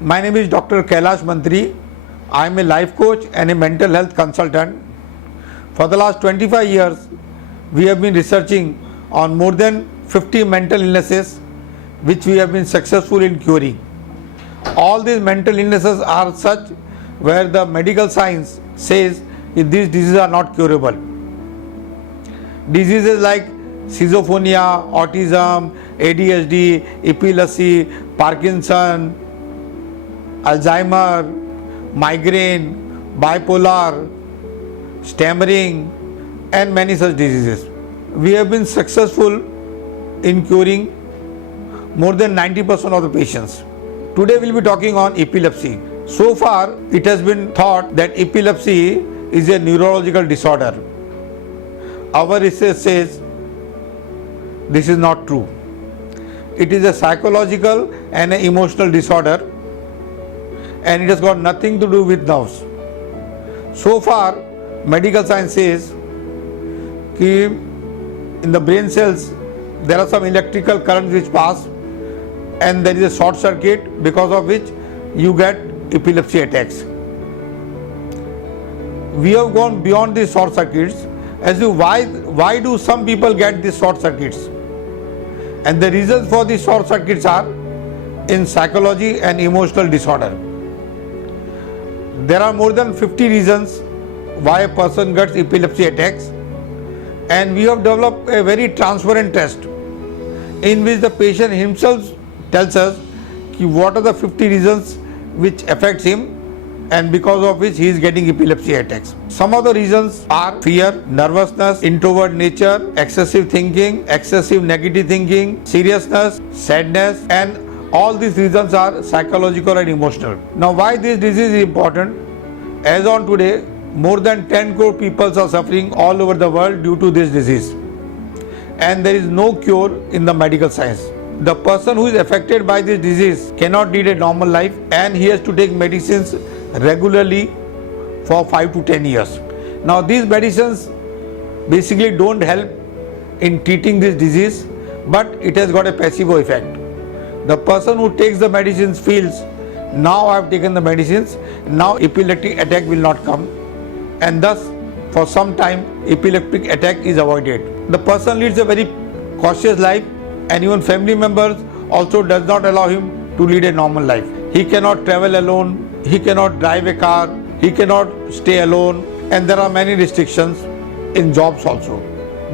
My name is Dr. Kailash Mantry. I am a life coach and a mental health consultant. For the last 25 years, we have been researching on more than 50 mental illnesses which we have been successful in curing. All these mental illnesses are such where the medical science says that these diseases are not curable. Diseases like schizophrenia, autism, ADHD, epilepsy, Parkinson, ALZHEIMER, migraine, bipolar, stammering and many such diseases. We have been successful in curing more than 90% of the patients. Today we will be talking on epilepsy. So far it has been thought that epilepsy is a neurological disorder. Our research says this is not true. It is a psychological and an emotional disorder, and it has got nothing to do with nerves. So far, medical science says that in the brain cells there are some electrical currents which pass, and there is a short circuit because of which you get epilepsy attacks. We have gone beyond these short circuits as to why do some people get these short circuits, and the reasons for these short circuits are in psychology and emotional disorder. There are more than 50 reasons why a person gets epilepsy attacks, and we have developed a very transparent test in which the patient himself tells us what are the 50 reasons which affects him and because of which he is getting epilepsy attacks. Some of the reasons are fear, nervousness, introvert nature, excessive thinking, excessive negative thinking, seriousness, sadness, and all these reasons are psychological and emotional. Now, why this disease is important? As on today, more than 10 crore people are suffering all over the world due to this disease, and there is no cure in the medical science. The person who is affected by this disease cannot lead a normal life, and he has to take medicines regularly for 5 to 10 years. Now, these medicines basically don't help in treating this disease, but it has got a placebo effect. The person who takes the medicines feels, now I have taken the medicines, now epileptic attack will not come, and thus for some time epileptic attack is avoided. The person leads a very cautious life, and even family members also does not allow him to lead a normal life. He cannot travel alone, he cannot drive a car, he cannot stay alone, and there are many restrictions in jobs also.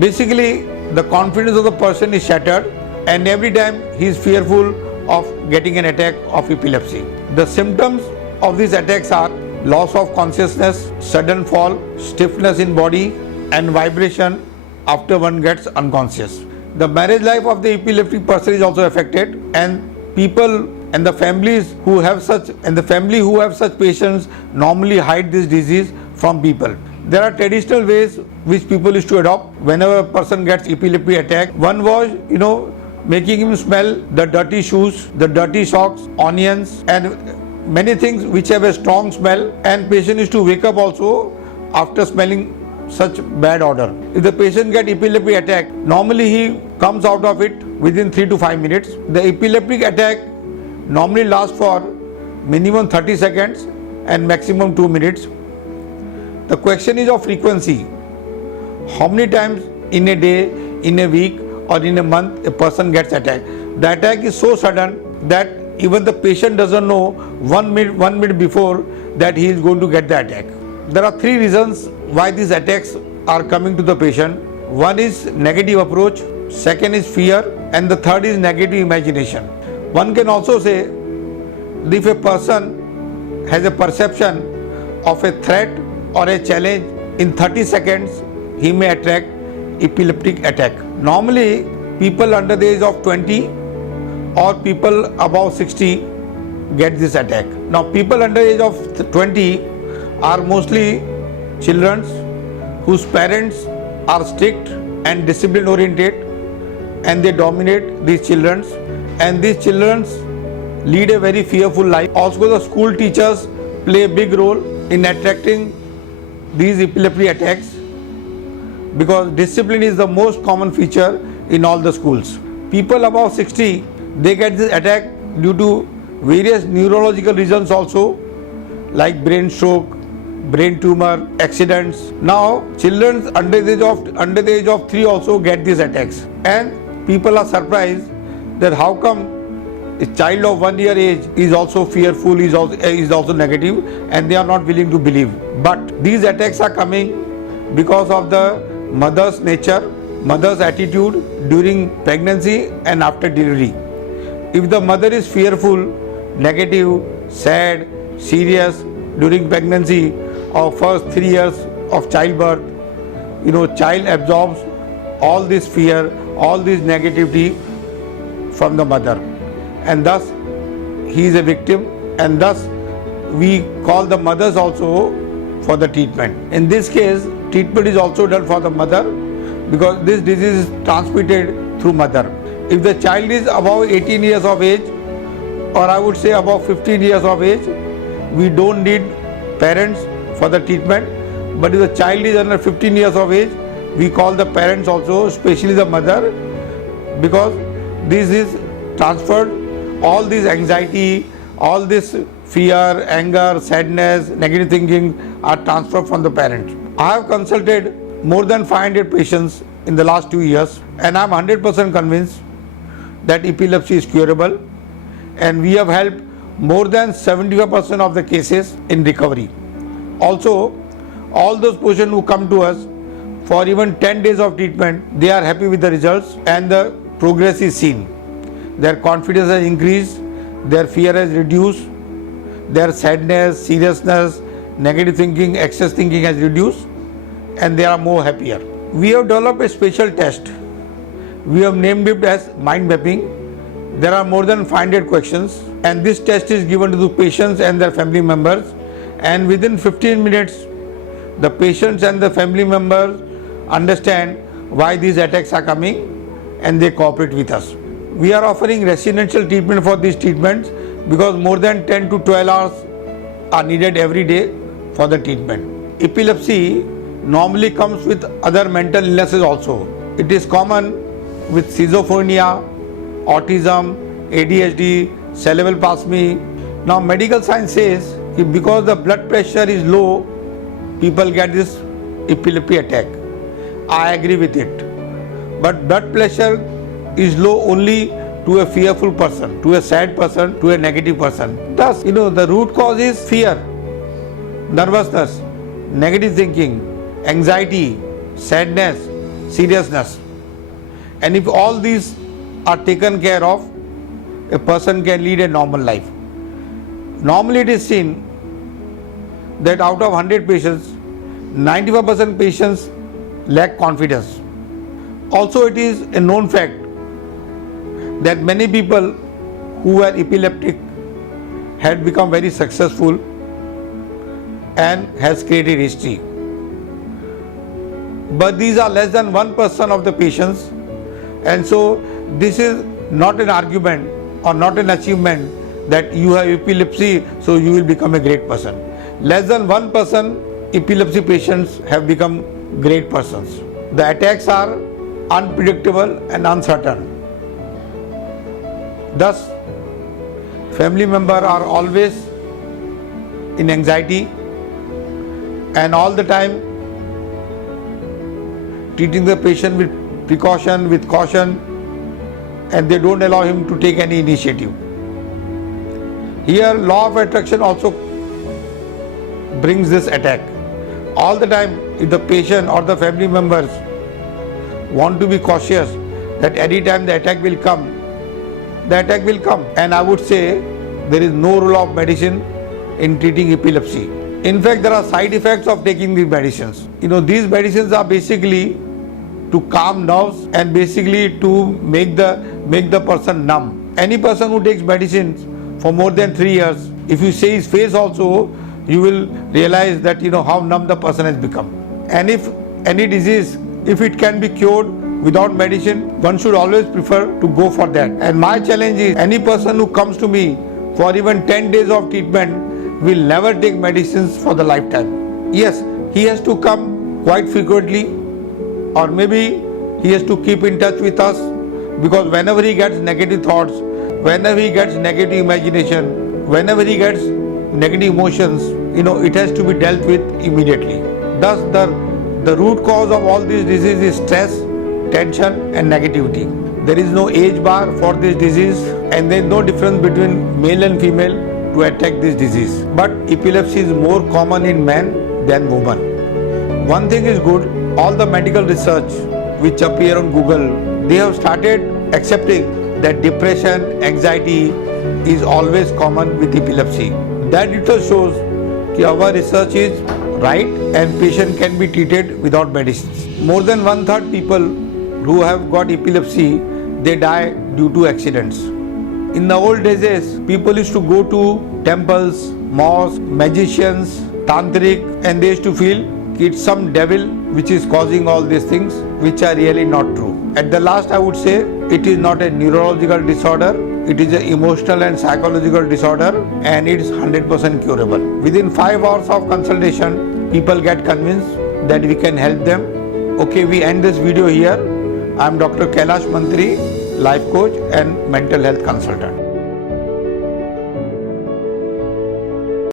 Basically, the confidence of the person is shattered, and every time he is fearful of getting an attack of epilepsy. The symptoms of these attacks are loss of consciousness, sudden fall, stiffness in body, and vibration after one gets unconscious. The marriage life of the epileptic person is also affected, and people and the families who have such patients normally hide this disease from people. There are traditional ways which people used to adopt whenever a person gets epileptic attack. One was, making him smell the dirty shoes, the dirty socks, onions, and many things which have a strong smell, and patient used to wake up also after smelling such bad odor. If the patient gets epileptic attack, normally he comes out of it within 3 to 5 minutes. The epileptic attack normally lasts for minimum 30 seconds and maximum 2 minutes. The question is of frequency. How many times in a day, in a week, or in a month a person gets attack? The attack is so sudden that even the patient doesn't know 1 minute before that he is going to get the attack. There are 3 reasons why these attacks are coming to the patient. One is negative approach, second is fear, and the third is negative imagination. One can also say that if a person has a perception of a threat or a challenge, in 30 seconds he may attract epileptic attack. Normally, people under the age of 20 or people above 60 get this attack. Now, people under the age of 20 are mostly children whose parents are strict and discipline oriented, and they dominate these children, and these children lead a very fearful life. Also, the school teachers play a big role in attracting these epileptic attacks, because discipline is the most common feature in all the schools. People above 60, they get this attack due to various neurological reasons also, like brain stroke, brain tumor, accidents. Now, children under the age of 3 also get these attacks, and people are surprised that how come a child of 1 year age is also fearful, is also negative, and they are not willing to believe. But these attacks are coming because of the mother's nature, mother's attitude during pregnancy and after delivery. If the mother is fearful, negative, sad, serious during pregnancy or first 3 years of childbirth, child absorbs all this fear, all this negativity from the mother, and thus he is a victim, and thus we call the mothers also for the treatment. In this case, treatment is also done for the mother because this disease is transmitted through mother. If the child is above 18 years of age, or I would say above 15 years of age, we don't need parents for the treatment. But if the child is under 15 years of age, we call the parents also, especially the mother, because this is transferred, all this anxiety, all this fear, anger, sadness, negative thinking are transferred from the parents. I have consulted more than 500 patients in the last 2 years, and I am 100% convinced that epilepsy is curable, and we have helped more than 75% of the cases in recovery. Also, all those patients who come to us for even 10 days of treatment, they are happy with the results and the progress is seen. Their confidence has increased, their fear has reduced, their sadness, seriousness, negative thinking, excess thinking has reduced, and they are more happier. We have developed a special test. We have named it as mind mapping. There are more than 500 questions, and this test is given to the patients and their family members, and within 15 minutes the patients and the family members understand why these attacks are coming, and they cooperate with us. We are offering residential treatment for these treatments because more than 10 to 12 hours are needed every day for the treatment. Epilepsy normally comes with other mental illnesses also. It is common with schizophrenia, autism, ADHD, cerebral palsy. Now medical science says that because the blood pressure is low, people get this epilepsy attack. I agree with it. But blood pressure is low only to a fearful person, to a sad person, to a negative person. Thus, the root cause is fear, nervousness, negative thinking, anxiety, sadness, seriousness. And if all these are taken care of, a person can lead a normal life. Normally it is seen that out of 100 patients, 95% patients lack confidence. Also, it is a known fact that many people who were epileptic had become very successful and has created history. But these are less than 1% of the patients, and so this is not an argument or not an achievement that you have epilepsy so you will become a great person. Less than 1% epilepsy patients have become great persons. The attacks are unpredictable and uncertain. Thus, family members are always in anxiety and all the time treating the patient with precaution, with caution, and they don't allow him to take any initiative. Here, law of attraction also brings this attack. All the time, if the patient or the family members want to be cautious that any time the attack will come, the attack will come. And I would say there is no role of medicine in treating epilepsy. In fact, there are side effects of taking these medicines. These medicines are basically to calm nerves and basically to make the person numb. Any person who takes medicines for more than 3 years, if you see his face also, you will realize that how numb the person has become. And if any disease, if it can be cured without medicine, one should always prefer to go for that. And my challenge is any person who comes to me for even 10 days of treatment will never take medicines for the lifetime. Yes, he has to come quite frequently, or maybe he has to keep in touch with us, because whenever he gets negative thoughts, whenever he gets negative imagination, whenever he gets negative emotions, it has to be dealt with immediately. Thus, the root cause of all these diseases is stress, tension and negativity. There is no age bar for this disease and there is no difference between male and female to attack this disease. But epilepsy is more common in men than women. One thing is good, all the medical research which appear on Google, they have started accepting that depression, anxiety is always common with epilepsy. That it shows that our research is right and patient can be treated without medicines. More than 1/3 people who have got epilepsy, they die due to accidents. In the old days, people used to go to temples, mosques, magicians, tantric, and they used to feel it's some devil which is causing all these things, which are really not true. At the last, I would say it is not a neurological disorder, it is an emotional and psychological disorder, and it is 100% curable. Within 5 hours of consultation, people get convinced that we can help them. Okay, we end this video here. I am Dr. Kailash Mantry, life coach and mental health consultant.